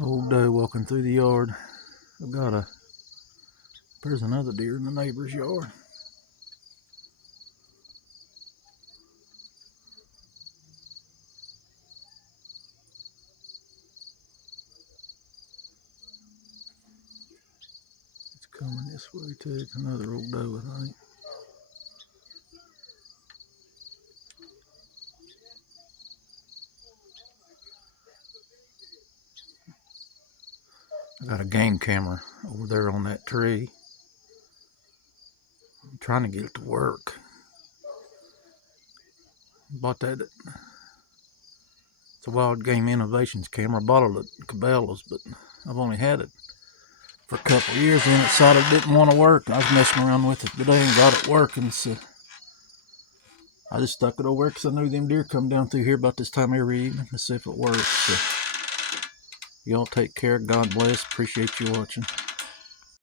Old doe walking through the yard. There's another deer in the neighbor's yard. It's coming this way too. It's another old doe, I think. I got a game camera over there on that tree. I'm trying to get it to work. Bought that. It's a Wild Game Innovations camera. I bought it at Cabela's, but I've only had it for a couple of years, and it decided it didn't want to work. I was messing around with it today and got it working, so I just stuck it over because I knew them deer come down through here about this time every evening to see if it works. So y'all take care. God bless. Appreciate you watching.